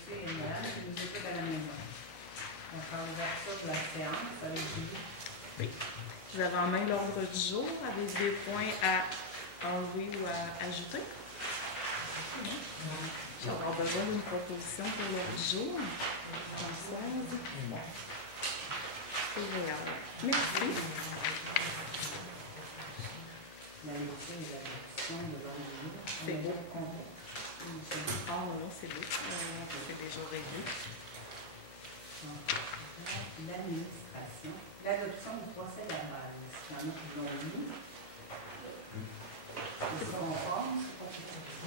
monsieur et madame qui nous écoutent à la maison. On fait l'ouverture de la séance avec Julie. Oui. Vous avez en main l'ordre du jour avec des points à enlever ou à ajouter. J'ai encore besoin d'une proposition pour l'ordre du jour. Françoise. Merci. La lecture et la rédaction de l'ordre du jour. C'est beau. Ah non, c'est beau. C'est déjà réglé. L'administration. L'adoption du procès verbal. Il y en a qui l'ont lu. C'est conforme.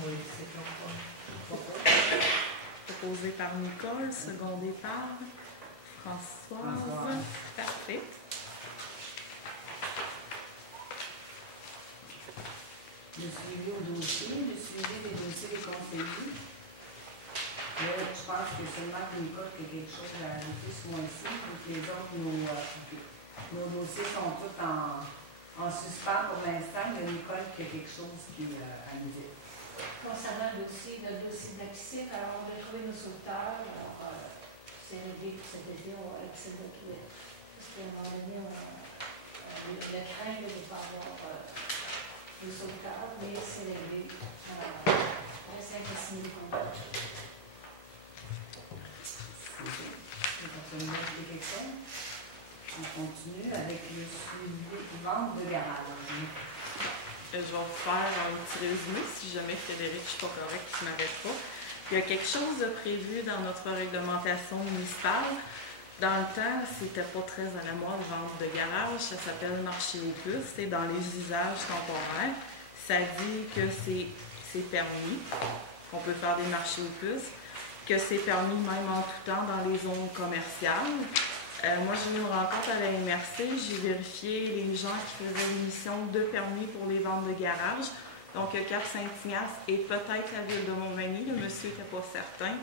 Oui, c'est conforme. Proposé par Nicole, secondé par Françoise. Parfait. Le suivi au dossier, le suivi des dossiers des conseillers. Là, je pense que seulement Nicole qui a quelque chose à ajouter ce mois-ci, et que les autres, nos dossiers sont tous en suspens pour l'instant. Il y a Nicole qui a quelque chose à nous dire. Concernant le dossier d'accident, alors on a trouvé nos sauteurs. Alors, c'est réglé pour cet été, on va accéder à tout. Parce qu'à un moment donné, le crainte de ne pas avoir les sauteurs, mais c'est réglé. Après 5 à 6 000 contacts. On continue avec le suivi vente de garage. Je vais vous faire un petit résumé si jamais Frédéric, je ne suis pas correcte, qui ne m'arrête pas. Il y a quelque chose de prévu dans notre réglementation municipale. Dans le temps, c'était pas très à la mode vente de garage. Ça s'appelle marché aux puces. C'est dans les usages temporaires. Ça dit que c'est permis, qu'on peut faire des marchés aux puces, que c'est permis même en tout temps dans les zones commerciales. Moi, j'ai eu une rencontre à la MRC, j'ai vérifié les gens qui faisaient l'émission de permis pour les ventes de garage. Donc, Cap-Saint-Ignace et peut-être la ville de Montmagny, le monsieur n'était pas certain.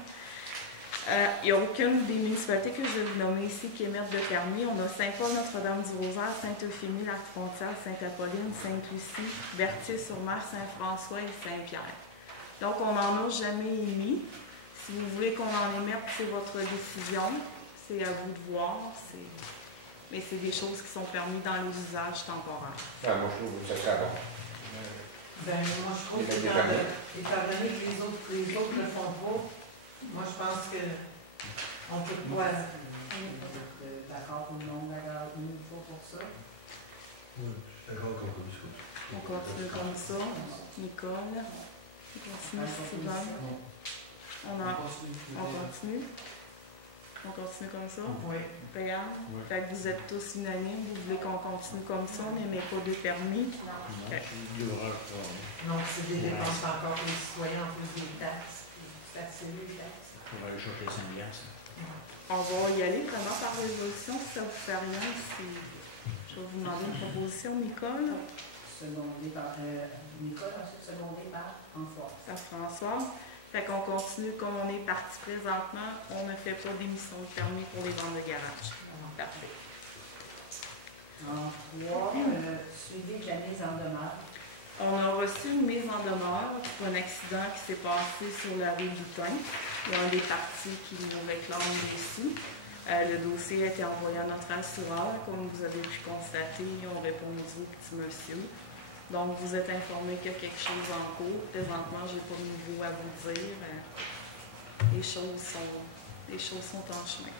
Il n'y a aucune des municipalités que je vais vous nommer ici qui émettent de permis. On a Saint-Paul, Notre-Dame-du-Rosaire, Sainte-Euphémie, Lac-Frontière, Sainte-Apolline, Sainte-Lucie, Berthier-sur-Mer, Saint-François et Saint-Pierre. Donc, on n'en a jamais émis. Si vous voulez qu'on en émette, c'est votre décision. C'est à vous de voir. Mais c'est des choses qui sont permises dans les usages temporaires. Ah, moi, je trouve que ça serait bon. Ben, moi, je trouve que étant donné que les autres ne le font pas, moi, je pense qu'on peut pas. D'accord pour le nom d'accord une fois pour ça. Oui, je suis d'accord qu'on peut discuter. On continue comme ça. Nicole. On continue, Sylvain. On continue. On continue comme ça? Oui. Regarde. Oui. Fait que vous êtes tous unanimes. Vous voulez qu'on continue comme ça, on n'émet pas de permis. Okay. Donc, c'est des dépenses encore pour les citoyens en plus des taxes. Taxer les taxes. On va aller chercher 5 piastres. On va y aller vraiment par résolution. Si ça vous fait rien, je vais vous demander une proposition, Nicole. Secondé par Nicole, ensuite secondé par François. Par François. Fait qu'on continue comme on est parti présentement. On ne fait pas d'émission de permis pour les ventes de garage. Parfait. En 3, suivi de la mise en demeure. On a reçu une mise en demeure pour un accident qui s'est passé sur la rue du Thym. Il y a un des partis qui nous réclame dessus. Le dossier a été envoyé à notre assureur. Comme vous avez pu constater, ils ont répondu au petit monsieur. Donc, vous êtes informé qu'il y a quelque chose en cours. Présentement, je n'ai pas de nouveau à vous dire. Les choses sont en chemin.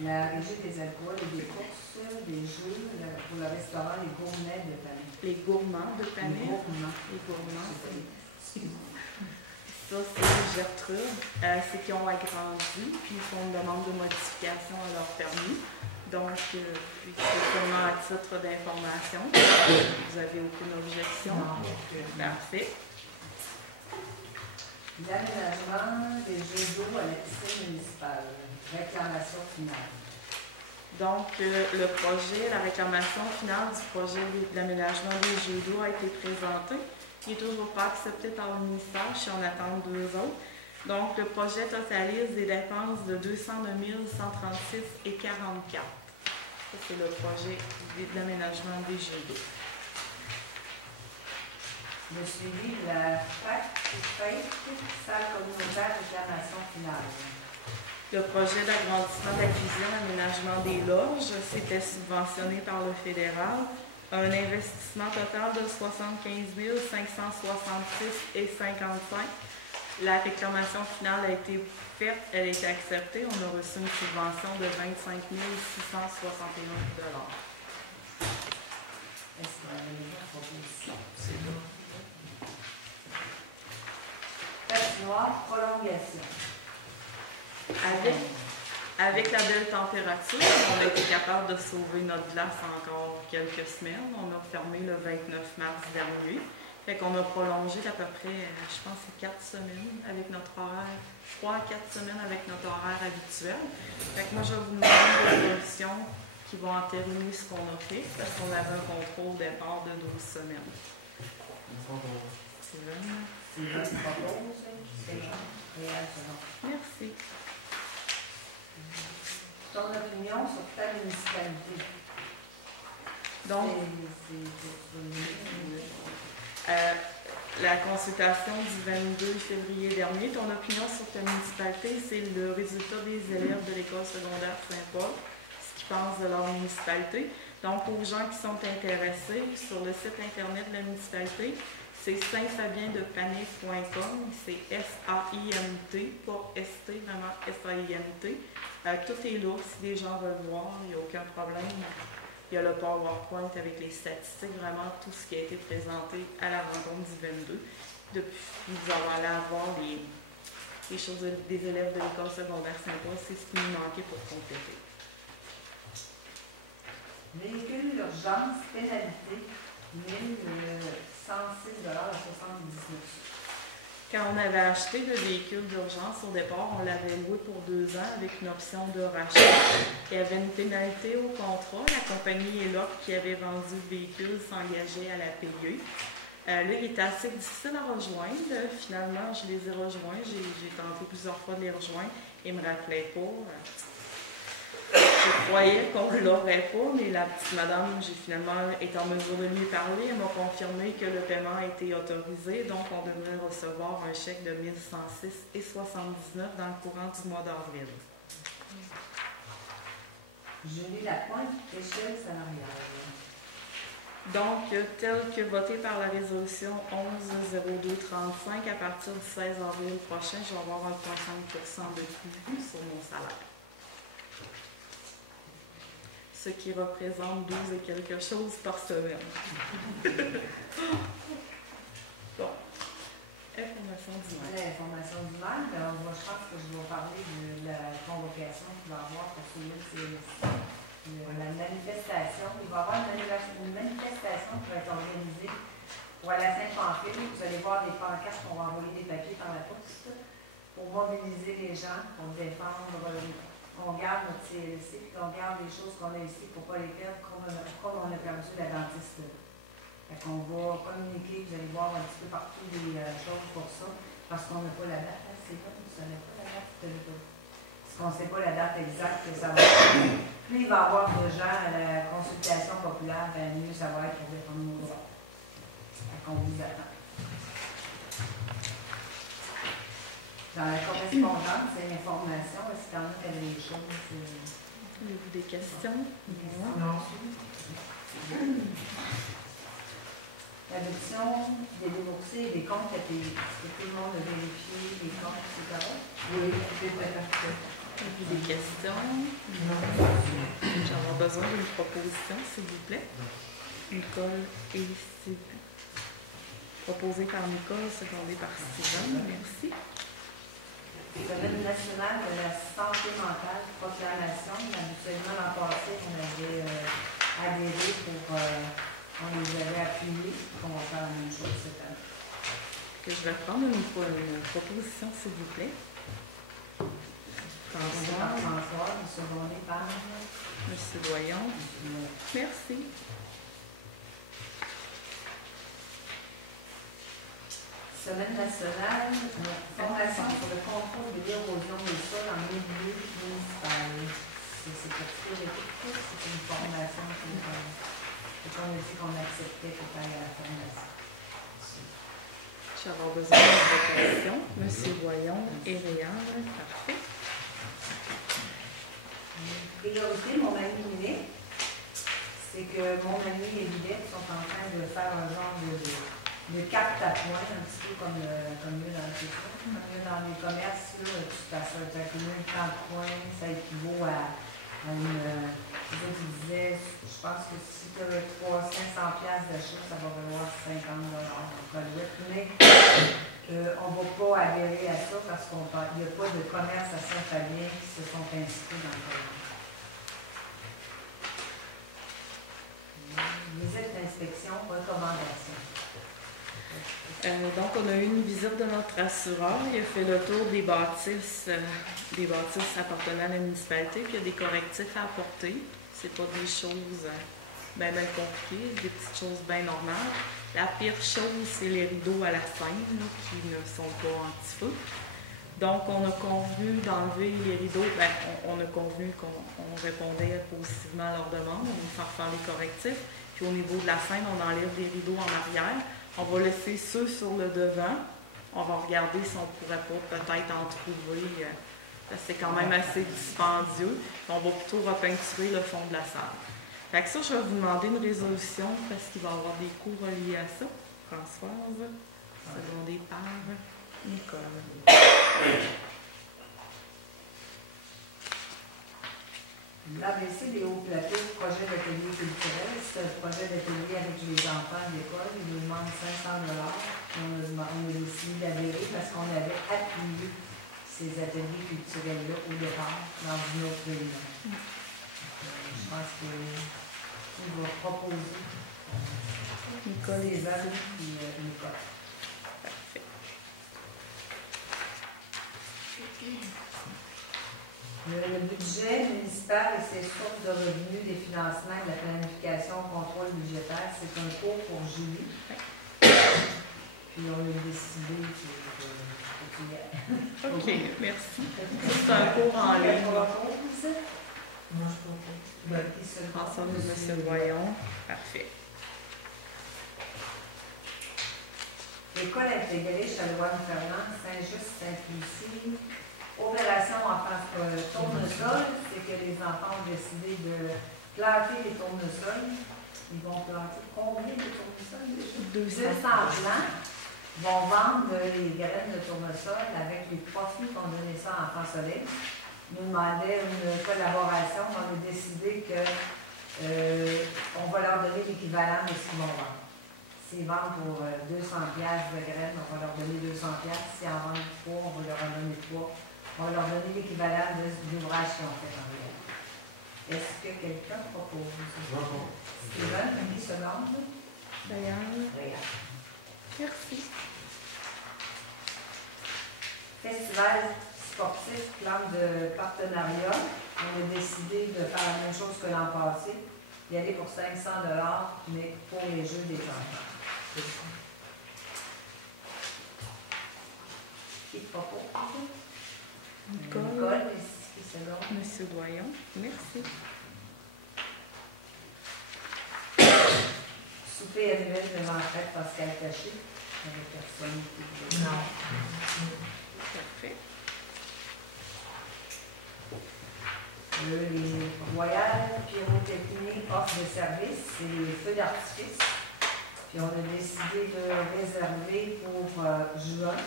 La régie des alcools et des courses, des jeux pour le restaurant Les Gourmets de Panay. Les gourmands de Panay. Les gourmands. Ça, c'est Gertrude. C'est qu'ils ont agrandi, puis ils font une demande de modification à leur permis. Donc, c'est seulement à titre d'information. Vous n'avez aucune objection? Non. Parfait. L'aménagement des jeux d'eau à la piscine municipale. Réclamation finale. Donc, le projet, la réclamation finale du projet de l'aménagement des jeux d'eau a été présenté. Il n'est toujours pas accepté par le ministère. Je suis en attente 2 autres. Donc, le projet totalise des dépenses de 209 136 et 44. Ça, c'est le projet d'aménagement des jeux d'eau. Le suivi de la FAC, salle communautaire réclamation finale. Le projet d'agrandissement de la cuisine, aménagement des loges, c'était subventionné par le fédéral. Un investissement total de 75 566,55 $. La réclamation finale a été faite, elle a été acceptée. On a reçu une subvention de 25 661 $. Est-ce que vous avez des propositions? C'est bon. Patinoire, prolongation. Avec la belle température, on a été capable de sauver notre glace encore quelques semaines. On a fermé le 29 mars dernier. Fait qu'on a prolongé d'à peu près, je pense, 4 semaines avec notre horaire, 3 à 4 semaines avec notre horaire habituel. Fait que moi, je vais vous demander des solutions qui vont entériner ce qu'on a fait, parce qu'on avait un contrôle au départ de 12 semaines. C'est vrai? C'est votre propose, c'est bon. Réal, c'est bon. Merci. Ton opinion sur ta municipalité? Donc, la consultation du 22 février dernier, ton opinion sur ta municipalité, c'est le résultat des élèves de l'école secondaire Saint-Paul, ce qu'ils pensent de leur municipalité. Donc, aux gens qui sont intéressés, sur le site internet de la municipalité, c'est saintfabiendepanay.com, c'est S-A-I-N-T, pas S-T, vraiment S-A-I-N-T. Tout est là, si les gens veulent voir, il n'y a aucun problème. Il y a le PowerPoint avec les statistiques, vraiment tout ce qui a été présenté à la rencontre du 22. Depuis, nous allons aller avoir les choses des élèves de l'école secondaire Saint-Paul, c'est ce qui nous manquait pour compléter. Véhicule d'urgence, pénalité, 1,106 $ à 79 $. Quand on avait acheté le véhicule d'urgence, au départ, on l'avait loué pour 2 ans avec une option de rachat. Il y avait une pénalité au contrat. La compagnie ELOC qui avait vendu le véhicule s'engageait à la payer. Là, il était assez difficile à rejoindre. Finalement, je les ai rejoints. J'ai tenté plusieurs fois de les rejoindre. Ils ne me rappelaient pas. Je croyais qu'on ne l'aurait pas, mais la petite madame, j'ai finalement été en mesure de lui parler. Elle m'a confirmé que le paiement a été autorisé, donc on devrait recevoir un chèque de 1106,79 dans le courant du mois d'avril. Julie Lapointe, échelle salariale. Donc, tel que voté par la résolution 11-02-35, à partir du 16 avril prochain, je vais avoir 1,5 % de plus sur mon salaire. Ce qui représente 12 et quelque chose par semaine. Bon. Information du maire. L'information du maire, je pense que je vais parler de la convocation qu'il va y avoir pour ce CLSC. La manifestation, il va y avoir une manifestation qui va être organisée pour aller à Saint-Pamphile. Vous allez voir des pancartes, on va envoyer des papiers par la poste pour mobiliser les gens, pour défendre. On garde notre CLSC, puis on garde les choses qu'on a ici pour ne pas les perdre, comme on a perdu la dentiste. Fait qu'on va communiquer, vous allez voir un petit peu partout des choses pour ça, parce qu'on n'a pas la date. C'est pas, vous ne savez pas la date, parce qu'on ne sait pas la date exacte que ça va être. Plus il va y avoir de gens à la consultation populaire, ben mieux ça va être pour défendre nos droits. Fait qu'on vous attend. Dans la correspondance, c'est l'information. Est-ce qu'il y en a qui avaient des choses? Avez-vous des questions? Non. L'adoption des déboursés et des comptes à payer. Est-ce que tout le monde a vérifié les comptes, etc.? Oui, c'est parfait. Avez-vous des questions? Non. J'aurais besoin d'une proposition, s'il vous plaît. Nicole et Sylvie. Proposée par Nicole, secondée par Steven. Merci. Semaine nationale de la santé mentale, proclamation. Habituellement, l'an passé, on avait adhéré pour. On les avait appuyés. On va faire la même chose cette année. Que je vais prendre une proposition, s'il vous plaît. François, secondé par Monsieur Doyon. Merci. Semaine nationale, formation sur le contrôle de l'érosion des sols en milieu municipal. C'est une formation qu'on a dit qu'on acceptait pour aller à la formation. Je vais avoir besoin de proposition. Monsieur Voyon et Réal. Parfait. Priorité, mon ami Minet, c'est que mon ami et Villette sont en train de faire un genre de carte à points, un petit peu comme mieux dans les commerces, là, tu accumules 30 points, ça équivaut à une. Tu disais, je pense que si tu avais 500$ d'achat, ça va valoir 50$. Mais on ne va pas adhérer à ça parce qu'il n'y a pas de commerce à Saint-Fabien qui se sont inscrits dans le programme. Visite d'inspection, recommandation. Donc, on a eu une visite de notre assureur. Il a fait le tour des bâtisses appartenant à la municipalité, puis il y a des correctifs à apporter. C'est pas des choses bien compliquées, des petites choses bien normales. La pire chose, c'est les rideaux à la scène, là, qui ne sont pas anti-feu. Donc, on a convenu d'enlever les rideaux. On a convenu qu'on répondait positivement à leur demande. On va faire les correctifs. Puis au niveau de la scène, on enlève les rideaux en arrière. On va laisser ceux sur le devant. On va regarder si on ne pourrait pas peut-être en trouver. C'est quand même assez dispendieux. On va plutôt repeinturer le fond de la salle. Fait que ça, je vais vous demander une résolution parce qu'il va y avoir des coûts reliés à ça. Françoise, secondée par Nicole. L'ABC des hauts plateaux, projet d'atelier culturel, c'est un projet d'atelier avec les enfants de l'école. Ils nous demandent 500$. On a décidé d'adhérer parce qu'on avait appuyé ces ateliers culturels-là au départ dans une autre réunion. Je pense qu'il va proposer Nicole les œuvres et Nicole. Parfait. Le budget municipal et ses sources de revenus des financements de la planification contrôle budgétaire, c'est un cours pour Julie. Puis on a décidé que OK, merci. C'est un cours en ligne. Moi, je peux pas. Ensemble de M. Voyon. Parfait. École intégrée Chaloine-Fernand, Saint-Just, Sainte-Lucie. Opération enfants tournesol, c'est que les enfants ont décidé de planter les tournesols. Ils vont planter combien de tournesols déjà? 200 plants. Ils vont vendre les graines de tournesol avec les profits qu'on donnait ça à Enfants Soleil. Ils nous demandaient une collaboration. On a décidé que on va leur donner l'équivalent de ce qu'ils vont vendre. S'ils vendent pour 200$ de graines, on va leur donner 200$. S'ils en vendent 3, on va leur en donner 3. On va leur donner l'équivalent de l'ouvrage qu'ils ont fait en réalité. Est-ce que quelqu'un propose? Steven, une seconde. D'ailleurs. Merci. Festival sportif, plan de partenariat. On a décidé de faire la même chose que l'an passé. Y aller pour 500$, mais pour les Jeux des enfants. Qui propose? Nicole, Monsieur Doyon, merci. Souper annuel de l'entraide Pascal Caché, avec personne qui veut. Non. Parfait. Les Royales Pyrotechnique offre de service, c'est les feux d'artifice. Puis on a décidé de réserver pour juin.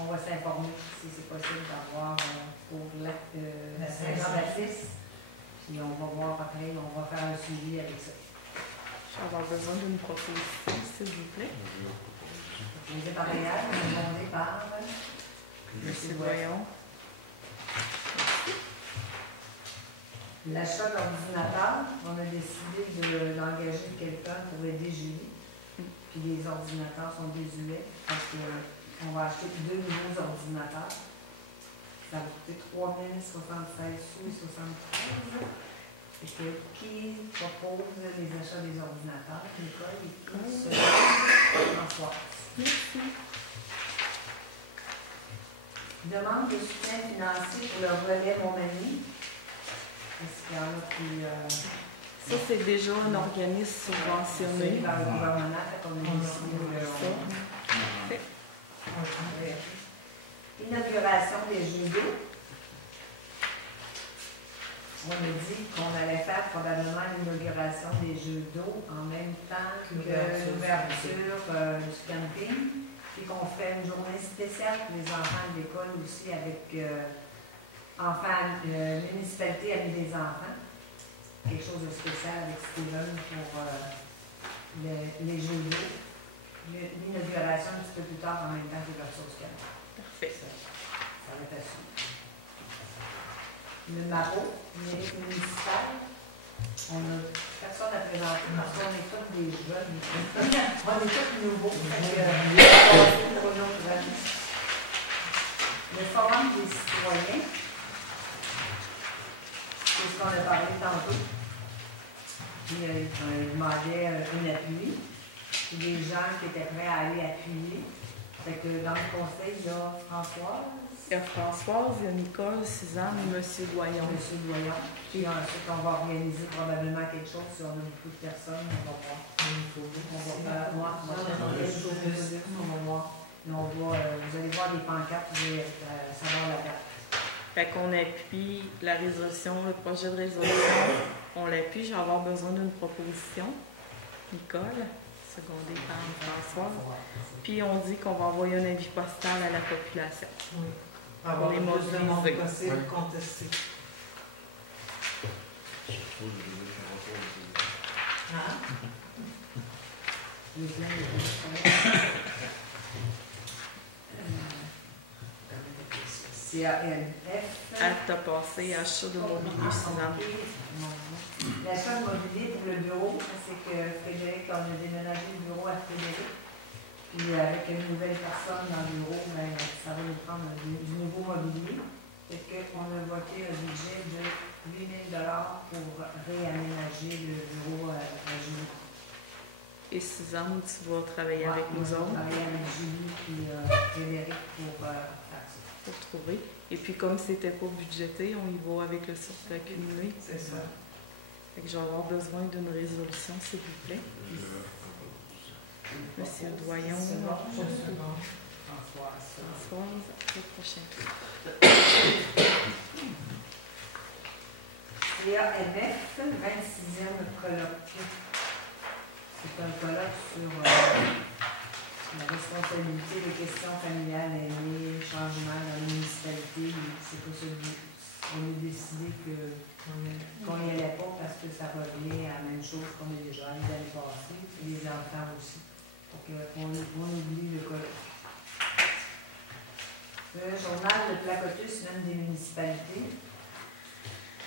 On va s'informer si c'est possible d'avoir pour Saint-Jean-Baptiste. Puis on va voir après, on va faire un suivi avec ça. Je vais avoir besoin d'une proposition, s'il vous plaît. Proposé par Réal, demandé par Monsieur Voyon. L'achat d'ordinateurs, on a décidé d'engager quelqu'un pour aider Julie. Puis les ordinateurs sont désuets parce qu'on va acheter 2 nouveaux ordinateurs. Ça va coûter 3 076 sous et 73. Et que qui propose les achats des ordinateurs? Nicole et qui François. Merci. Demande de soutien financier pour le relais Montmagny. Est-ce qu'il y en a qui... Ça, c'est déjà un organisme subventionné. Par le gouvernement, on a décidé de ça. l'inauguration des Jeux d'eau. On a dit qu'on allait faire probablement l'inauguration des Jeux d'eau en même temps que l'ouverture du camping, puis qu'on fait une journée spéciale pour les enfants de l'école aussi avec municipalité Amis des enfants. Quelque chose de spécial avec Steven pour les Jeux d'eau. L'inauguration un petit peu plus tard en même temps que l'ouverture du camping. Parfait. Ça va être assuré. Le MAPO, numérique municipal, on a personne à présenter parce qu'on est tous des jeunes. On est tous nouveaux. Pour une autre année. Le forum des citoyens, c'est ce qu'on a parlé tantôt. Puis, il demandait un appui. Puis des gens qui étaient prêts à aller appuyer. Fait que dans le conseil, il y a Françoise. Il y a Françoise, il y a Nicole, Suzanne et M. Doyon. Monsieur Doyon. Puis ensuite, on va organiser probablement quelque chose. Si on a beaucoup de personnes, on va voir. On va voir. Vous allez voir des pancartes, vous allez savoir la date. Fait qu'on appuie la résolution, le projet de résolution. On l'appuie, je vais avoir besoin d'une proposition. Nicole, secondée par Françoise. Puis on dit qu'on va envoyer un avis postal à la population. Oui. Avoir le plus de monde possible contesté. CANF. Acte passé, achat de mobilier, Suzanne. L'achat de mobilier pour le bureau, c'est que Frédéric, on a déménagé le bureau à Frédéric. Puis avec une nouvelle personne dans le bureau, ben, ça va nous prendre du nouveau mobilier. Fait qu'on a voté un budget de 8 000 $ pour réaménager le bureau à Julie. Et Suzanne, tu vas travailler avec nous autres. Travailler avec Julie et Frédéric pour faire ça. Pour trouver. Et puis comme c'était pas budgété, on y va avec le surplus accumulé. C'est ça. Fait que je vais avoir besoin d'une résolution, s'il vous plaît. Monsieur Doyon. Françoise, le prochain. CANF, 26e colloque. C'est un colloque sur la responsabilité des questions familiales aînées, changement dans la municipalité. C'est pas celui. On a décidé qu'on n'y allait pas parce que ça revient à la même chose qu'on a déjà eu l'année passée, et les enfants aussi. Donc, on oublie le colloque. Le journal de Placotus, même des municipalités.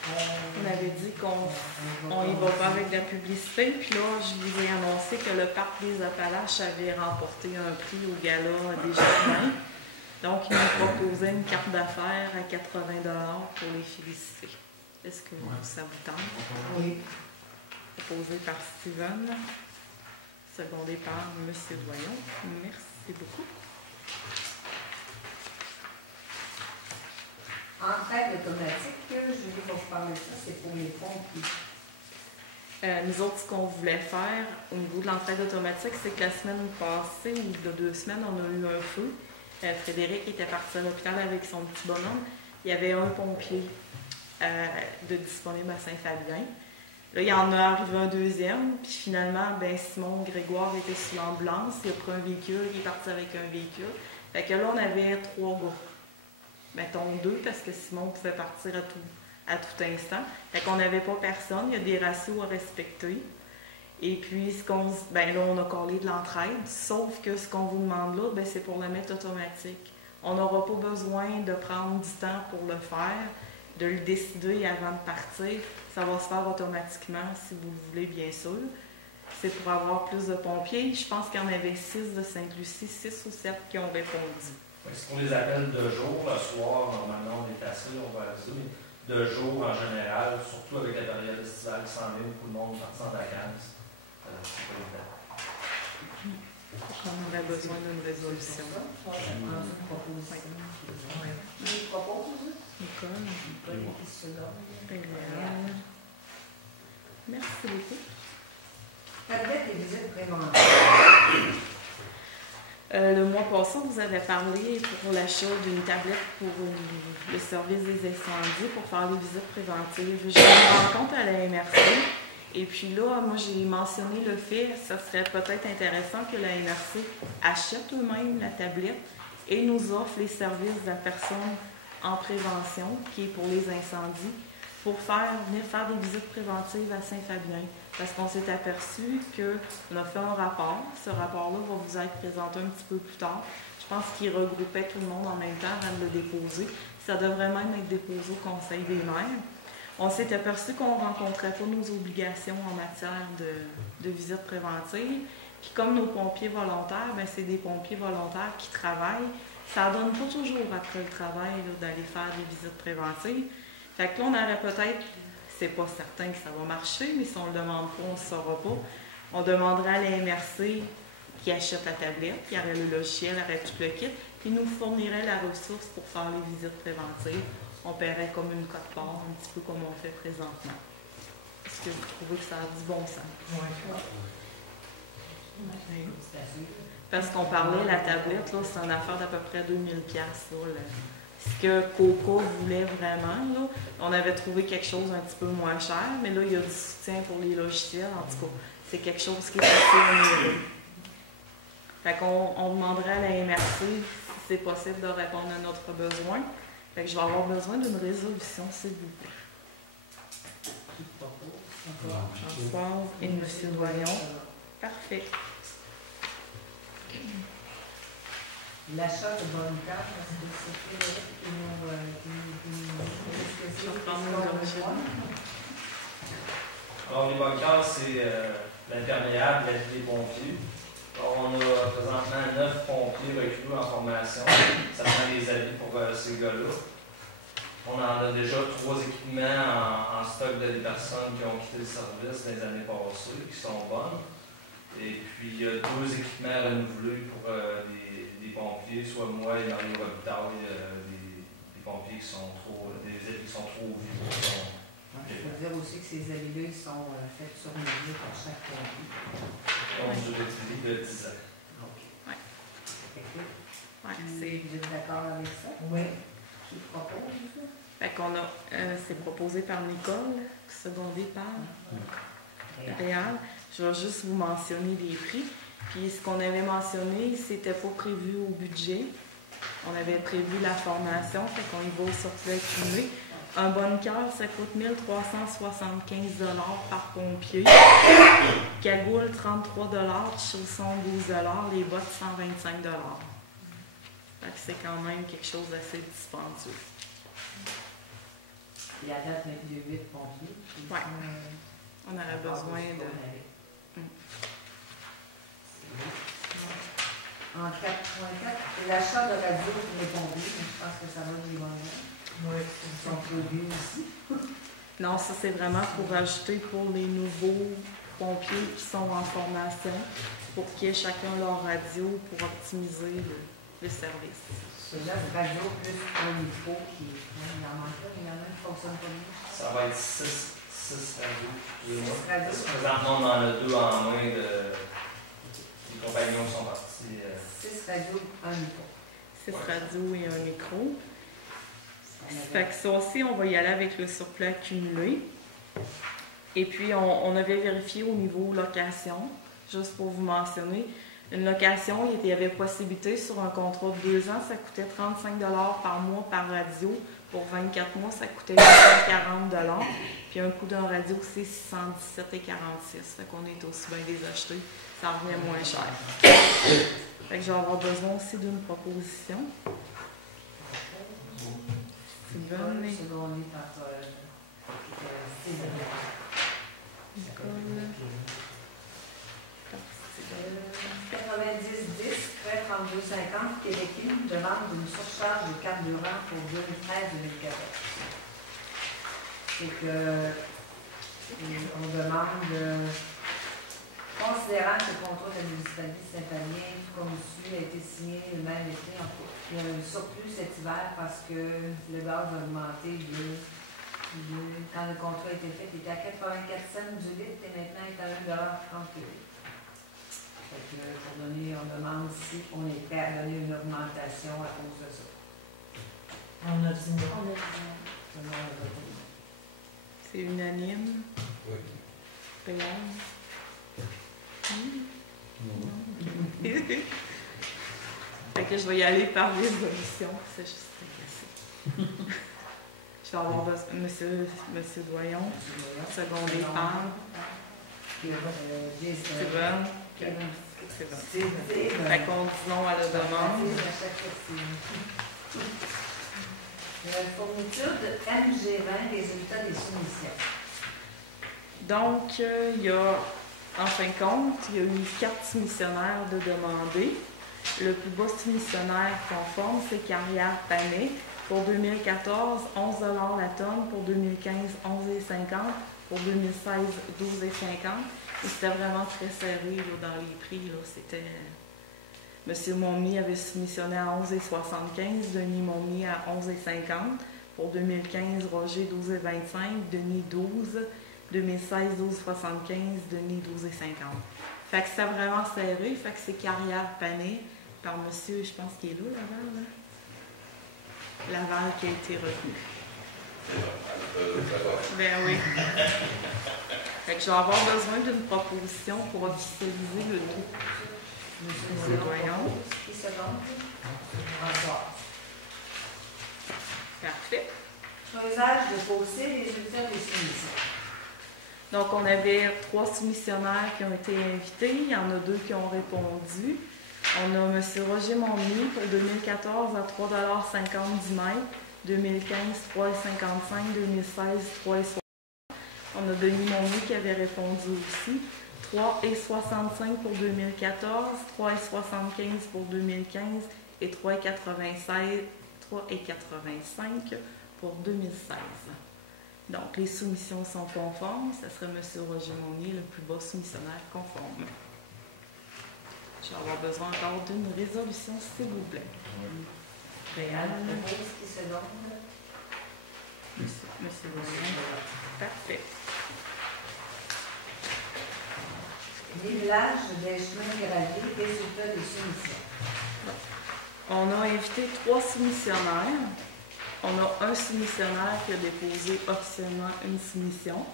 On avait dit qu'on y va pas avec la publicité, puis là, je vous ai annoncé que le Parc des Appalaches avait remporté un prix au gala des Jardins. Donc, ils nous proposaient une carte d'affaires à 80 $ pour les féliciter. Est-ce que ça vous tente? Oui. Proposé par Steven, secondé par M. Doyon. Merci beaucoup. Entraide automatique, Julie va vous parler de ça, c'est pour les pompiers. Nous autres, ce qu'on voulait faire au niveau de l'entraide automatique, c'est que la semaine passée, ou il y a 2 semaines, on a eu un feu. Frédéric était parti à l'hôpital avec son petit bonhomme. Il y avait un pompier de disponible à Saint-Fabien. Là, il y en a arrivé un deuxième, puis finalement, Simon Grégoire était sur l'ambulance, il a pris un véhicule, il est parti avec un véhicule. Fait que là, on avait 3 gars. Mettons 2, parce que Simon pouvait partir à tout instant. Fait qu'on n'avait pas personne, il y a des ratios à respecter. Et puis, là, on a collé de l'entraide, sauf que ce qu'on vous demande là, c'est pour le mettre automatique. On n'aura pas besoin de prendre du temps pour le faire, de le décider avant de partir. Ça va se faire automatiquement, si vous le voulez, bien sûr. C'est pour avoir plus de pompiers. Je pense qu'il y en avait 6 de Sainte-Lucie, 6 ou 7 qui ont répondu. C'est pour les appels de jour, le soir, normalement, on est assez, on va aviser, mais de jour en général, surtout avec la période estivale qui s'en vient, beaucoup de monde parti en vacances. C'est pas évident. On aurait besoin d'une résolution. Nicole. Merci beaucoup. Tablette et visite préventive. Le mois passé, on vous avait parlé pour l'achat d'une tablette pour le service des incendies pour faire des visites préventives. J'ai eu une rencontre à la MRC et puis là, moi j'ai mentionné le fait, ça serait peut-être intéressant que la MRC achète eux-mêmes la tablette et nous offre les services de la personne en prévention, qui est pour les incendies, pour venir faire des visites préventives à Saint-Fabien. Parce qu'on s'est aperçu qu'on a fait un rapport. Ce rapport-là va vous être présenté un petit peu plus tard. Je pense qu'il regroupait tout le monde en même temps avant de le déposer. Ça devrait même être déposé au Conseil des maires. On s'est aperçu qu'on ne rencontrait pas nos obligations en matière de visites préventives. Puis comme nos pompiers volontaires, ben c'est des pompiers volontaires qui travaillent. Ça ne donne pas toujours après le travail d'aller faire des visites préventives. Fait que là, on aurait peut-être... C'est pas certain que ça va marcher, mais si on ne le demande pas, on ne le saura pas. On demanderait à la MRC qui achète la tablette, qui aurait le logiciel, aurait tout le kit, qui nous fournirait la ressource pour faire les visites préventives. On paierait comme une cote-part, un petit peu comme on fait présentement. Est-ce que vous trouvez que ça a du bon sens? Oui. Parce qu'on parlait, la tablette, là, c'est une affaire d'à peu près 2000$. Ce que Coca voulait vraiment, là, on avait trouvé quelque chose un petit peu moins cher, mais là, il y a du soutien pour les logiciels. En tout cas, c'est quelque chose qui est assez onéreux. Fait qu'on demanderait à la MRC si c'est possible de répondre à notre besoin. Fait que je vais avoir besoin d'une résolution, s'il vous plaît. Qui propose? Françoise et M. Voyons. Parfait. L'achat de bonnes cartes, parce que c'est Frédéric qui nous Alors, les bunkers, c'est l'imperméable, l'avis des pompiers. Alors, on a présentement 9 pompiers recrutés en formation. Ça prend des avis pour ces gars-là. On en a déjà 3 équipements en stock de des personnes qui ont quitté le service dans les années passées, qui sont bonnes. Et puis, il y a 2 équipements renouvelés pour des pompiers, soit moi et Mario Robitaille, des pompiers qui sont trop, des avis qui sont trop vieux. Il faut dire aussi que ces avis-là, ils sont faits sur mesure pour chaque pompier. Donc, je vais utiliser de 10 ans. Ouais. Ouais, Vous êtes d'accord avec ça? Oui. Qui propose ça? Fait qu'on a, c'est proposé par Nicole, secondé par Réal. Je vais juste vous mentionner les prix. Puis ce qu'on avait mentionné, c'était pas prévu au budget. On avait prévu la formation, fait qu'on y va au surplus accumulé. Un bunker, ça coûte 1 375$ par pompier. Cagoule, 33$. Chausson, 12$. Les bottes, 125$. Fait que c'est quand même quelque chose d'assez dispendieux. Il y a date, il y a 8 pompiers. Ouais. On aurait besoin de... En 4.4, l'achat de radio pour les pompiers, je pense que ça va les moyens. Oui. Ils sont trop vieux aussi. Non, ça c'est vraiment pour ajouter pour les nouveaux pompiers qui sont en formation, pour qu'ils aient chacun leur radio pour optimiser le service. C'est là, radio plus un micro qui... Il en manque là, il y en a qui ne fonctionne pas bien. Ça va être 6 radios. 6 radios. Présentement, on en a 2 en main des compagnons qui sont partis. 6 radios, un micro. 6 radios et un micro. Fait que ça aussi, on va y aller avec le surplus accumulé. Et puis, on avait vérifié au niveau location, juste pour vous mentionner. Une location, il y avait possibilité sur un contrat de 2 ans, ça coûtait 35$ par mois par radio. Pour 24 mois, ça coûtait 840$. Puis un coût d'un radio, c'est 617,46$. Fait qu'on est aussi bien des acheter. Ça revient moins cher. Fait que je vais avoir besoin aussi d'une proposition. C'est bon, mais... Secondé par Nicole. 90-10, prêt 32,50, Québécois demande une surcharge de carburant pour 2013-2014. C'est que on demande, considérant que le contrat de la municipalité de Saint-Fabien, comme suit, a été signé le même été, il y a un surplus cet hiver parce que le gaz a augmenté quand le contrat a été fait, il était à 84 cents du litre et maintenant il est à 1,38 $. Fait que, pour donner, on demande si on est prêt à donner une augmentation à cause de ça. On a dit non. On a dit Tout le monde a voté. C'est unanime. Oui. Payable. Fait que je vais y aller par résolution. C'est juste assez. Je vais avoir besoin. Monsieur Doyon, secondé par Steven. C'est bon. Fait qu'on dit non à la demande. Fourniture de MG20, résultat des soumissions. Donc, il y a, en fin de compte, il y a eu 4 soumissionnaires de demander. Le plus bas soumissionnaire conforme, c'est Carrière Panet. Pour 2014, 11 $ la tonne. Pour 2015, 11,50 $. Pour 2016, 12,50 $. Et c'était vraiment très serré là, dans les prix. Là. C'était... M. Monmy avait soumissionné à 11,75 $. Denis Monmy à 11,50 $. Pour 2015, Roger 12,25 $. Denis 12 $. 2016, 12,75 $. Denis 12,50 $. Fait que c'était vraiment serré. Fait que c'est Carrière Panet par monsieur, je pense qu'il est là, Laval, là. Laval qui a été retenu. Ben oui. Fait que je vais avoir besoin d'une proposition pour officialiser le tout. Monsieur Doyon. Qui seconde? François. Parfait. Creusage de fossé, résultat des soumissions. Donc, on avait 3 soumissionnaires qui ont été invités. Il y en a 2 qui ont répondu. On a M. Roger Monmy pour 2014 à 3,50 $ du mètre. 2015, 3,55 $. 2016, 3,60 $. On a Denis Monmy qui avait répondu aussi. 3,65 $ pour 2014, 3,75 $ pour 2015 et 3,85 $ pour 2016. Donc, les soumissions sont conformes. Ce serait M. Roger Monnier, le plus bas soumissionnaire conforme. Je vais avoir besoin encore d'une résolution, s'il vous plaît. Réal, qui seconde? Monsieur Roger. Parfait. Nivelage des chemins graviers, résultat des soumissions. On a invité 3 soumissionnaires. On a un soumissionnaire qui a déposé officiellement une soumission.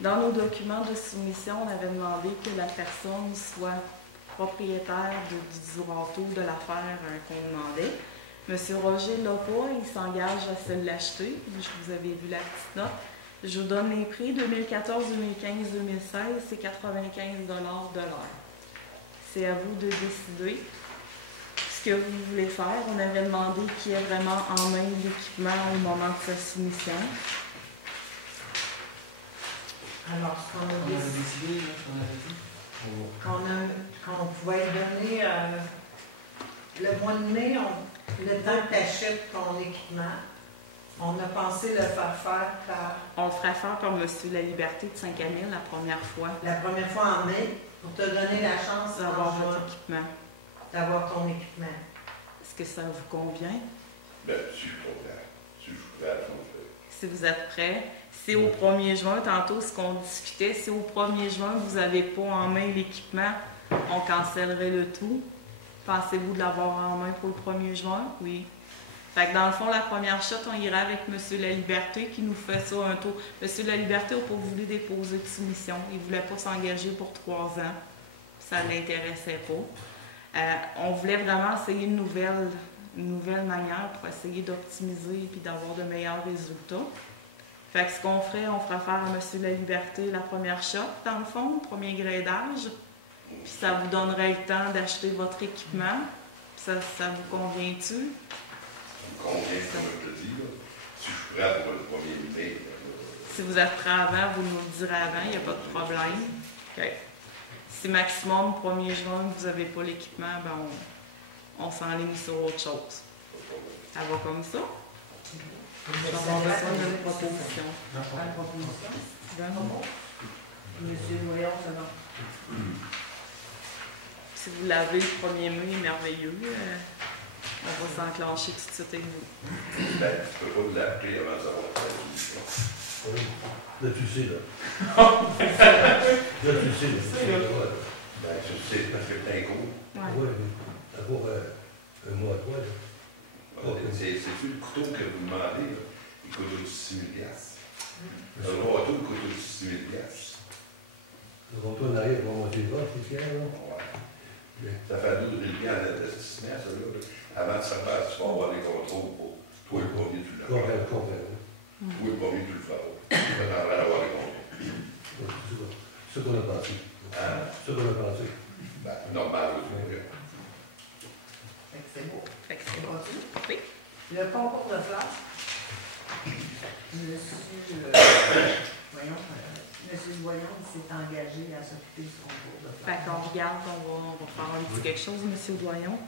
Dans nos documents de soumission, on avait demandé que la personne soit propriétaire du râteau de l'affaire qu'on demandait. Monsieur Roger l'a pas, il s'engage à se l'acheter. Je vous avais vu la petite note. Je vous donne les prix 2014, 2015, 2016, c'est 95 $ de l'heure. C'est à vous de décider ce que vous voulez faire. On avait demandé qu'il y ait vraiment en main l'équipement au moment de sa soumission. Alors, ce qu'on a décidé, qu'on pouvait donner le mois de mai, le temps que tu achètes ton équipement, on a pensé le faire par... On le ferait faire par M. La Liberté de Saint-Camille la première fois. La première fois en mai, pour te donner la chance D'avoir votre équipement. D'avoir ton équipement. Est-ce que ça vous convient? Bien, si je suis content. Si je suis prêt à le faire. Si vous êtes prêts. Si au 1er juin, tantôt, ce qu'on discutait, si au 1er juin, vous n'avez pas en main l'équipement, on cancellerait le tout. Pensez-vous de l'avoir en main pour le 1er juin? Oui. Fait que dans le fond, la première shot, on irait avec M. La Liberté qui nous fait ça un tour. M. La Liberté n'a pas voulu déposer de soumission. Il ne voulait pas s'engager pour 3 ans. Ça ne l'intéressait pas. On voulait vraiment essayer une nouvelle manière pour essayer d'optimiser et d'avoir de meilleurs résultats. Fait que ce qu'on ferait, on ferait faire à M. La Liberté la première shot, dans le fond, le premier gradage. Puis ça vous donnerait le temps d'acheter votre équipement. Ça vous convient-tu? Ça me convient, comme je te dis. Là. Si je suis prêt pour le 1er mai. Si vous êtes prêt avant, vous nous le direz avant, il n'y a pas de problème. Okay. Si maximum, 1er juin, vous n'avez pas l'équipement, ben on s'enligne sur autre chose. Ça va comme ça? Je vais avoir besoin d'une proposition. Une proposition? Monsieur Doyon, seconde. Si vous l'avez le 1er mai, merveilleux. On va s'enclencher tout de suite avec vous. Ben, tu ne peux pas l'appeler avant d'avoir la solution. Là, tu sais, là. Là, tu sais, là. Ben, c'est parce que t'es un cours. Ouais. Ouais, mais avoir un mois à toi, là. C'est-tu le couteau que vous demandez, là? Il coûte aussi 6 000 $. Le bateau coûte aussi 6 000 $. Le retour en arrière pour monter le bas, c'est fier, là. Ouais. Ça fait 12 000 $ d'investissement, ça, là. Avant de se faire, tu vas avoir des contrôles pour toi, le premier, tu l'as. Comprends, comprends. Toi, le premier, tu le feras pas. Tu vas t'en avoir des contrôles. C'est ce qu'on a pensé. Hein? C'est ce qu'on a pensé. Ben, normal, oui. Fait que c'est beau. Fait que c'est On bon. continue. Oui. Le concours de classe. Monsieur Voyant s'est engagé à s'occuper du concours de Fait classe. qu'on regarde, on va faire un petit quelque chose, M. Doyon.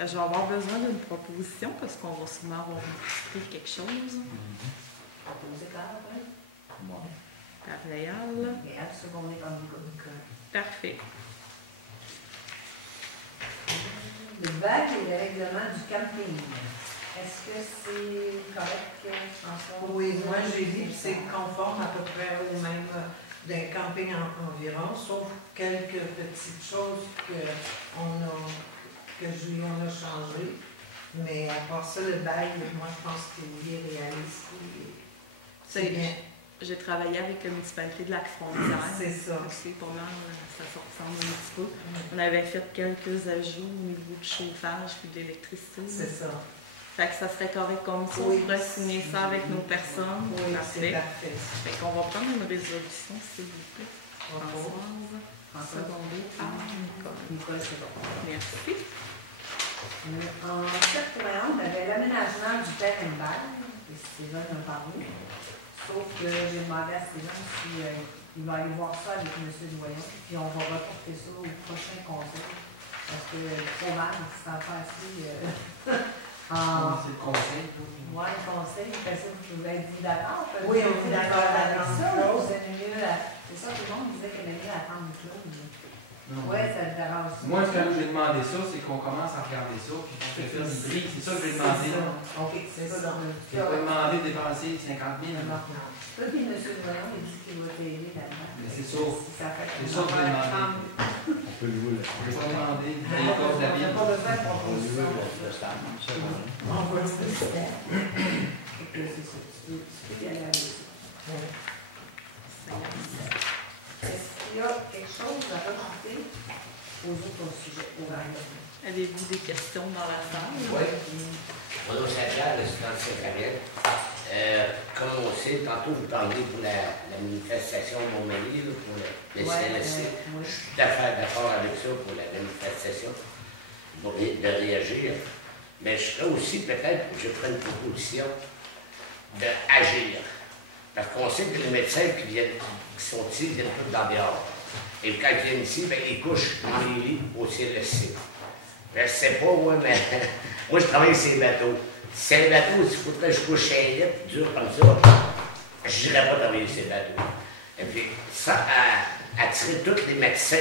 Je vais avoir besoin d'une proposition parce qu'on va sûrement avoir discuté quelque chose. Proposé quand après? Par Réal. Et à seconder comme Nicole. Parfait. Le bac et le règlement du camping. Est-ce que c'est correct, François? Oui, moi j'ai dit que c'est conforme à peu près au même d'un camping environ, sauf quelques petites choses que Julien a changées. Mais à part ça, le bail, moi je pense qu'il est réaliste. C'est bien. J'ai travaillé avec la municipalité de Lac-Frontière. C'est ça. Aussi, pour moi, ça se ressemble un petit peu. On avait fait quelques ajouts au niveau du chauffage et de l'électricité. C'est ça. Fait que ça serait correct comme ça. Oui. On pourrait signer ça avec nos personnes. Oui, c'est Parfait. parfait. Fait qu'on va prendre une résolution, s'il vous plaît. François. Françoise. Secondé par Nicole. Nicole, c'est bon. Merci. En septembre, il y avait l'aménagement du terrain de balle, et Steven en a parlé. Sauf que j'ai demandé à Steven s'il va aller voir ça avec M. Doyon, puis on va reporter ça au prochain conseil. Parce que trop mal, c'est en passé. C'est le conseil. Moi, le conseil, il fait ça, vous pouvez être d'accord. Oui, on est d'accord avec ça. Vous aimez mieux c'est ça, tout le monde disait qu'il aimait mieux attendre Claude. Oui, ça te dérange. Moi, quand j'ai demandé ça, c'est qu'on commence à regarder ça, puis qu'on fait faire une grille. C'est ça que j'ai demandé. OK, c'est ça. J'ai pas demandé de dépenser 50 000. Non. Toi, puis M. Voyant, il dit qu'il va t'aider là-dedans. Mais c'est ça. Si ça fait C'est ça que j'ai demandé. On peut louer le J'ai pas demandé de On l'école de la n'a ville. pas besoin de On va louer proposition. le stade. On va le faire. C'est ça. Tu peux y aller avec ça. Est-ce qu'il y a quelque chose à rajouter aux autres sujets? Avez-vous des questions dans la salle? Oui. Mon nom est Saint-Pierre, le stand de Saint-Pierre. Comme on sait, tantôt vous parliez pour la manifestation de Montmagny, pour le CLSC. Je suis tout à fait d'accord avec ça pour la manifestation, de réagir. Mais je serais aussi peut-être, je ferai une proposition d'agir. Parce qu'on sait que les médecins qui sont ici, ils viennent tous dans dehors. Et quand ils viennent ici, ben, ils couchent dans les lits au CLSC. Je ne sais pas, moi, mais moi, je travaille sur les bateaux. Si c'est un bateau, s'il faudrait que je couche un lit dur comme ça, je n'irais pas travailler sur les bateaux. Et puis, ça, attirer tous les médecins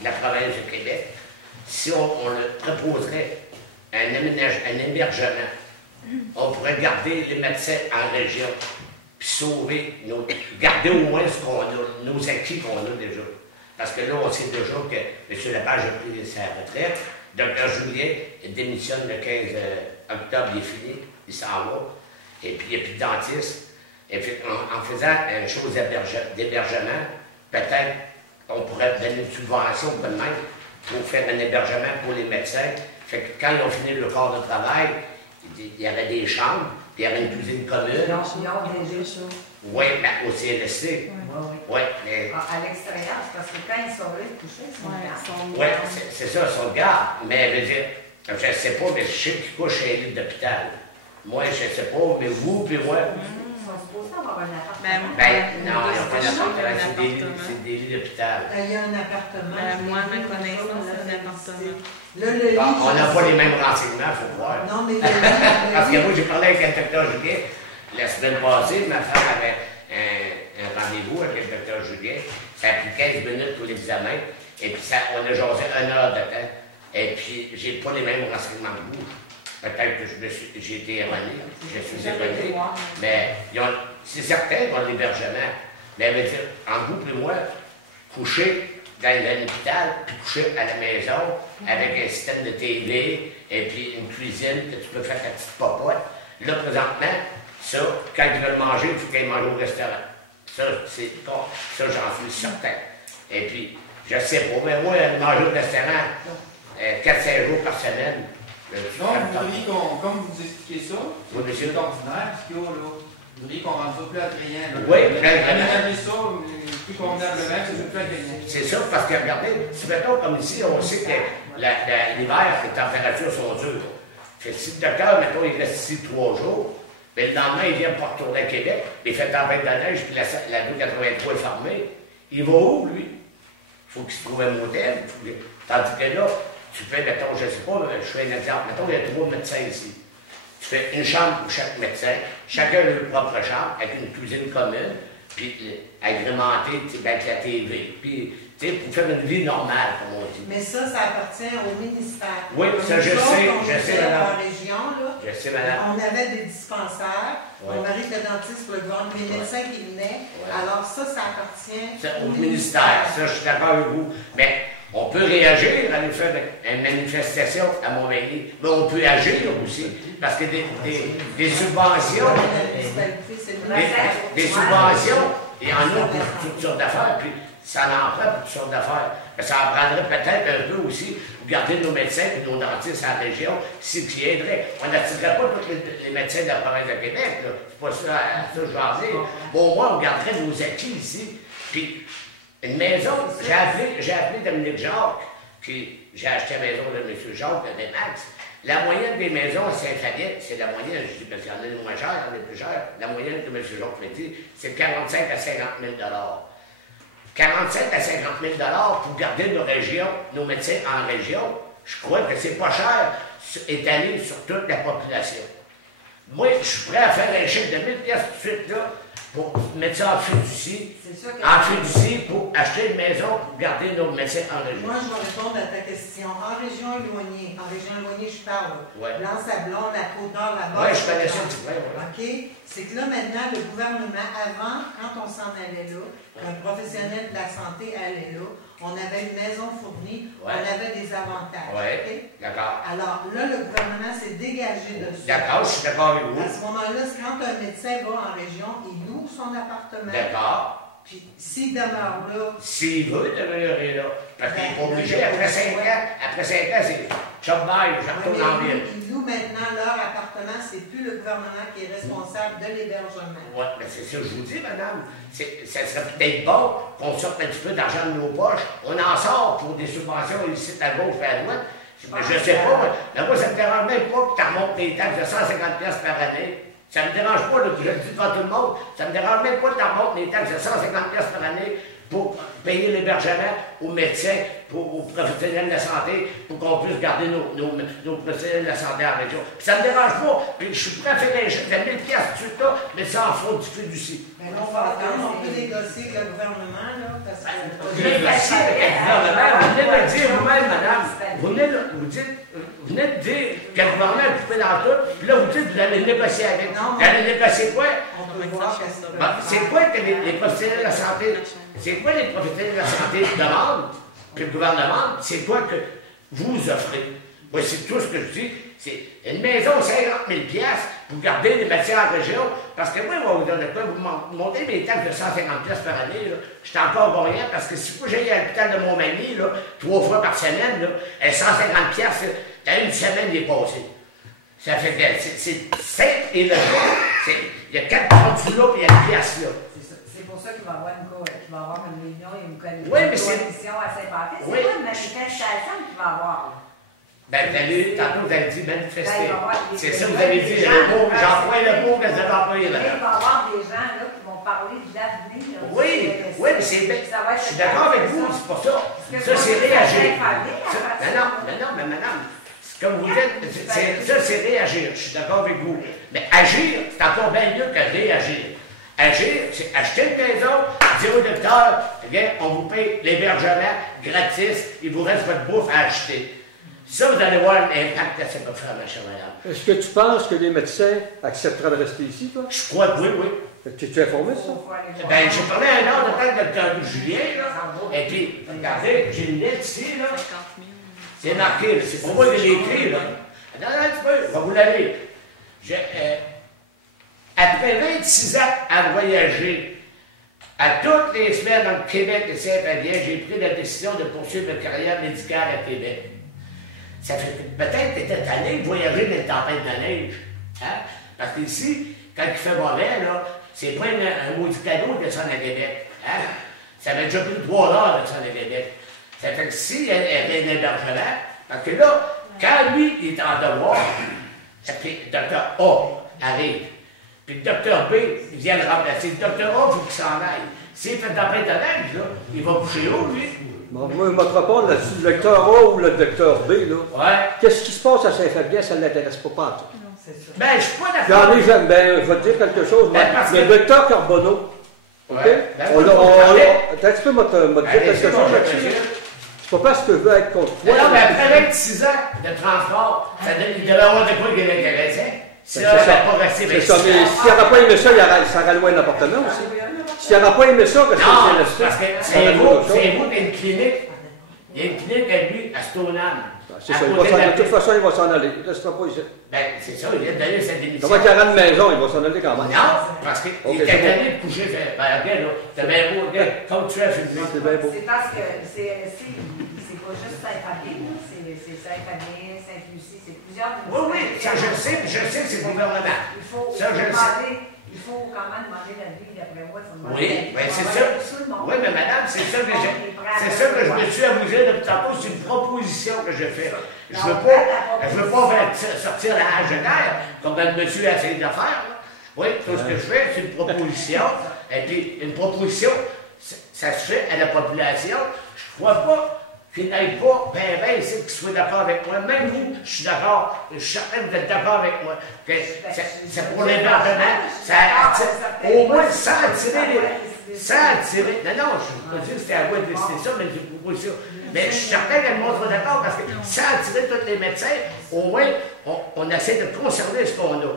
de la province du Québec, si on leur proposerait un hébergement, on pourrait garder les médecins en région, puis sauver, garder au moins ce qu'on a, nos acquis qu'on a déjà. Parce que là, on sait déjà que M. Lepage a pris sa retraite. Dr. Julien démissionne le 15 octobre, il est fini, il s'en va. Et puis, il n'y a plus de dentiste. Et puis, en faisant une chose d'hébergement, peut-être on pourrait donner une subvention de même pour faire un hébergement pour les médecins. Fait que quand ils ont fini le corps de travail, il y avait des chambres, puis il y avait une cuisine commune. Ils ont déjà ça. Oui, mais au CLSC. Oui, mais. À l'extérieur, c'est parce que quand ils sont là, ils couchaient, ils sont là. Oui, c'est ça, son garde. Mais je veux dire, je ne sais pas, mais je sais qu'ils couchent chez un lit d'hôpital. Moi, je ne sais pas, mais vous, puis moi. Ils sont supposés avoir un appartement. Ben, non, ils n'ont pas d'appartement, c'est des lits d'hôpital. Il y a un appartement. Moi, à ma connaissance, c'est un appartement. Là, le lit, On n'a pas les mêmes renseignements, il faut voir. Non, mais le lit, Parce que moi, j'ai parlé avec un docteur Julien la semaine passée. Ma femme avait un rendez-vous avec le docteur Julien. Ça a pris 15 minutes pour l'examen. Et puis, on a jasé 1 heure de temps. Et puis, j'ai pas les mêmes renseignements que vous. Peut-être que j'ai été erroné. Je suis erroné. Mais c'est certain qu'on a l'hébergement. Mais elle veut dire, en vous et moi, coucher dans un hôpital, puis coucher à la maison, avec un système de TV, et puis une cuisine que tu peux faire ta petite popote. Là, présentement, ça, quand ils veulent manger, il faut qu'ils mangent au restaurant. Ça, c'est bon. Ça, j'en suis certain. Et puis, je sais pas, mais moi, manger au restaurant 4-5 jours par semaine. Non, vous voudriez qu'on, comme vous expliquez ça, Oui, monsieur. c'est ordinaire, ce qu'il y a là. Vous voudriez qu'on rende ça plus attrayant. Là. Oui, plus attrayant. Aménager ça plus convenablement, c'est plus attrayant. C'est ça, parce que regardez, si mettons comme ici, on sait que l'hiver, les températures sont dures. Fait que si le docteur, mettons, il reste ici 3 jours, bien, le lendemain, il vient pour retourner à Québec, il fait tempête de neige, puis la 283 est fermée. Il va où, lui? Il faut qu'il se trouve un motel. Tandis que là, tu fais, mettons, je ne sais pas, je fais un exemple. Mettons, il y a 3 médecins ici. Tu fais une chambre pour chaque médecin, chacun a leur propre chambre, avec une cuisine commune, puis agrémentée avec la TV. Puis, tu sais, pour faire une vie normale, comme on dit. Mais ça appartient au ministère. Oui, ça, je sais, madame. En région, là, Je sais, madame. on avait des dispensaires. Ouais. Mon mari était dentiste pour le gouvernement, les médecins qui venaient. Ouais. Alors ça appartient Au ministère. Ça, je suis d'accord avec vous. Mais on peut réagir, aller faire une manifestation à Montmagny, mais on peut agir aussi, parce que des subventions, des subventions, il y en a pour toutes sortes d'affaires, puis ça en prend pour toutes sortes d'affaires. Mais ça en prendrait peut-être un peu aussi pour garder nos médecins et nos dentistes en région, si qui aiderait. On n'attirerait pas tous les médecins de la province de Québec, là. C'est pas ça, je veux en dire. Bon, au moins, on garderait nos acquis ici. Puis, une maison, j'ai appelé Dominique Jacques, puis j'ai acheté la maison de M. Jacques de Max. La moyenne des maisons à Saint-Fanny, c'est la moyenne, je dis parce qu'il y en a des moins chères, il y en a des plus chères. La moyenne que M. Jacques Fréty, c'est 45 à 50 000 45 à 50 000 pour garder nos régions, nos médecins en région, je crois que c'est pas cher étalé sur toute la population. Moi, je suis prêt à faire un chèque de 1000 pièces tout de suite, là, pour mettre ça en fiducie. En fiducie pour acheter une maison pour garder nos médecins en région. Moi, je vais répondre à ta question. En région éloignée, je parle. Ouais. Blanc-Sablon, la Côte-Nord, la Basse. Oui, je connais ça un petit peu. Ouais. OK? C'est que là, maintenant, le gouvernement, avant, quand on s'en allait là, un professionnel de la santé allait là, on avait une maison fournie, on avait des avantages. Oui, okay? d'accord. Alors là, le gouvernement s'est dégagé de ça. D'accord, je suis d'accord avec vous. À ce moment-là, quand un médecin va en région, il loue son appartement. D'accord. Puis s'il demeure là... S'il veut demeurer là. Parce qu'il est obligé, après 5 ans, c'est job bye, je retourne en ville. Ils louent maintenant leur appartement, c'est plus le gouvernement qui est responsable de l'hébergement. Oui, mais c'est ça que je vous dis, madame. Ça serait peut-être bon qu'on sorte un petit peu d'argent de nos poches. On en sort pour des subventions ici à gauche et à droite. Je ne sais pas, mais moi, ça ne me dérange même pas que tu remontes les taxes de 150 pièces par année. Ça ne me dérange pas, là, que je le dis devant tout le monde, ça ne me dérange même pas que tu remontes les taxes de 150 pièces par année pour payer l'hébergement aux médecins, aux professionnels de la santé, pour qu'on puisse garder nos professionnels de la santé en région. Puis ça ne me dérange pas, puis je suis prêt à faire un chèque de 1000 pièces tout de suite là, mais ça en faut du fiducie. Mais on va attendre, on peut négocier avec le gouvernement, là, parce que... Négocier avec le gouvernement, vous venez de le dire vous-même, madame. Vous venez de dire que le gouvernement est coupé dans tout, puis là, vous dites que vous allez négocier avec. Vous allez négocier quoi? On peut voir qu'est-ce que c'est quoi que les professionnels de la santé, c'est quoi les professionnels de la santé demandent, que le gouvernement, c'est quoi que vous offrez? Moi, c'est tout ce que je dis. C'est une maison 50 000 pour garder les médecins en région. Parce que moi, je vais vous donner quoi? Vous montez mes taxes de 150 par année, je suis encore bon rien. Parce que si j'aille à l'hôpital de Montmagny, 3 fois par semaine, et 150 t'as une semaine dépassée. Ça fait que c'est simple et logique. Il y a 4 produits là, puis il y a une pièce là. C'est pour ça qu'il va y avoir une réunion et une coalition à Saint-Patrick. C'est oui. pas une manifestation qu'il va y avoir. Ben, tantôt, vous avez dit manifester. C'est ça que vous avez dit. J'emploie le mot que vous avez employé là. Il va y avoir des gens là, qui vont parler de l'avenir. Oui, mais c'est bien. Je suis d'accord avec vous, c'est pour ça. Ça, c'est réagir. Non, mais madame, comme vous dites, ça, c'est réagir. Je suis d'accord avec vous. Mais agir, c'est encore bien mieux que réagir. Agir, c'est acheter une maison, dire au docteur, on vous paye l'hébergement gratis, il vous reste votre bouffe à acheter. Ça, vous allez voir l'impact que ça peut faire, ma chère madame. Est-ce que tu penses que les médecins accepteraient de rester ici, toi? Je crois que oui, oui. T'es-tu informé de ça? Ben, j'ai parlé à un an de temps avec le docteur Julien, là. Et puis, regardez, j'ai une lettre ici, là. 50 000. C'est marqué, là. C'est pour moi que j'ai écrit, là. Attends un petit peu, je vais vous la lire. Après 26 ans à voyager, à toutes les semaines dans le Québec et Saint-Fabien, j'ai pris la décision de poursuivre ma carrière médicale à Québec. Ça fait peut-être que tu étais tanné de voyager dans les tempêtes de neige. Hein? Parce qu'ici, quand il fait mauvais, là, c'est pas un maudit cadeau de descendre à Québec. Hein? Ça avait déjà pris 3 heures de descendre à Québec. Ça fait que si il y avait un hébergement, parce que là, quand lui il est en devoir, puis le docteur A arrive, puis le docteur B, il vient le remplacer. Le docteur A, il faut qu'il s'en aille. S'il fait tempête de neige, là, il va coucher haut, lui. Bon, moi, je vais te répondre là-dessus. Le docteur A ou le docteur B, là. Ouais. Qu'est-ce qui se passe à Saint-Fabien, ça ne l'intéresse pas en tout. Non, c'est ça. Ben, je suis pas d'accord. J'en ai jamais. Ben, je vais te dire quelque chose. Ben, parce Le que- docteur Carbonneau. OK? Ouais. Ben, On moi, a- je parlais. Attends un petit peu, moi, te dire Allez, quelque c'est bon, chose je là-dessus. vais là. dire. C'est pas parce que je veux être contre toi. Non, mais là. après 26 ans de transport, il devait avoir de quoi qui l'intéressait. Si Ben, là, c'est il ça. n'avait pas resté C'est ça, mais s'il n'aurait pas aimé ça, ça aurait loué un appartement aussi. S'il n'aurait pas aimé ça, rester Non, au parce CLSC, que ça aurait loué autre chose. c'est vous qui a une clinique. Il y a une clinique à lui, à Stoneham. C'est ça, de toute façon, il va s'en aller. Il ne restera pas ici. Ben, c'est ça, il vient de donner sa démission. Comment qu'il y aura une maison, il va s'en aller quand même. Non, parce qu'il Ok, était c'est bon. allé de coucher. Ben, regarde, là, c'est bien beau, regarde, comme tu as filmé. C'est bien beau. C'est parce que CLSC, c'est pas juste Saint-Fabien, là, c'est Saint-Fabien, Sainte-Lucie, c'est plusieurs. Oui, oui, ça je le sais, puis je sais que c'est le gouvernement. Il faut Ça, je le sais. il faut quand même demander l'avis, d'après moi, il faut demander Oui, l'avis. ben c'est On ça. va tout le monde. Oui, mais madame, c'est ça que je me suis amusé depuis tantôt. C'est une proposition que je fais. Je veux pas sortir la hache de terre, comme le monsieur a essayé de le faire. Là. Oui, tout ce que je fais, c'est une proposition. Et puis, une proposition, ça se fait à la population. Je ne crois pas qu'il n'aille pas, ben, ici, qu'il soit d'accord avec moi. Même vous, je suis d'accord. Je suis certain que vous êtes d'accord avec moi. Que c'est pour l'hébergement. Au moins, sans attirer non, je ne veux pas dire que c'était à moi de décider ça, mais c'est une proposition. Mais je suis certain qu'elle sera d'accord parce que sans attirer tous les médecins, au moins, on essaie de conserver ce qu'on a.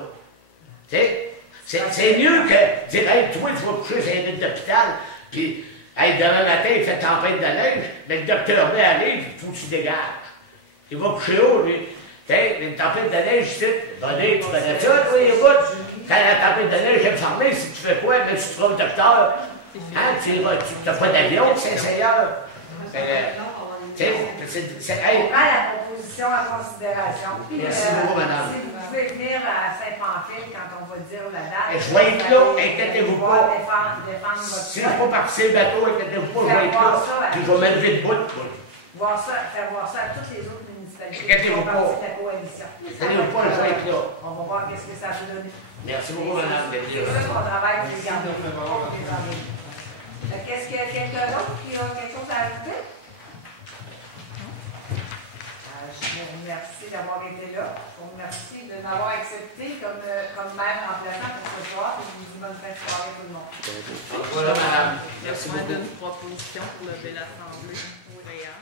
C'est mieux que dire, hey, toi, tu vas coucher sur un lit d'hôpital, puis, hey, demain matin, il fait tempête de neige, mais le docteur B arrive, il faut que tu dégages. Il va coucher haut, lui. Une tempête de neige, ici, tu connais ça, toi, écoute, quand la tempête de neige est fermée, si tu fais quoi, mais tu trouves le docteur, hein, tu n'as pas d'avion, c'est Saint-Seigneur. On prend la proposition en considération. Merci beaucoup, madame. Si vous pouvez venir à Saint-Pamphile quand on va dire la date. Je vais être là, inquiétez-vous pas. Défendre votre Si je ne peux pas passer le bateau, inquiétez-vous pas, je vais être là. Puis je vais m'élever de bout. Faire voir ça à toutes les autres municipalités. Inquiétez-vous qui font partie de la coalition. Inquiétez-vous pas, je vais être là. On va voir qu'est-ce que ça peut donner. Merci beaucoup, madame. C'est ça qu'on travaille pour les garder. Qu'est-ce qu'il y a quelqu'un d'autre qui a quelque chose à ajouter? Je vous remercie d'avoir été là. Je vous remercie de m'avoir accepté comme maire remplaçant pour ce soir. Et je vous dis bonne fin de soirée tout le monde. Voilà, madame. Merci beaucoup. Une proposition pour le Belle Assemblée au Réal.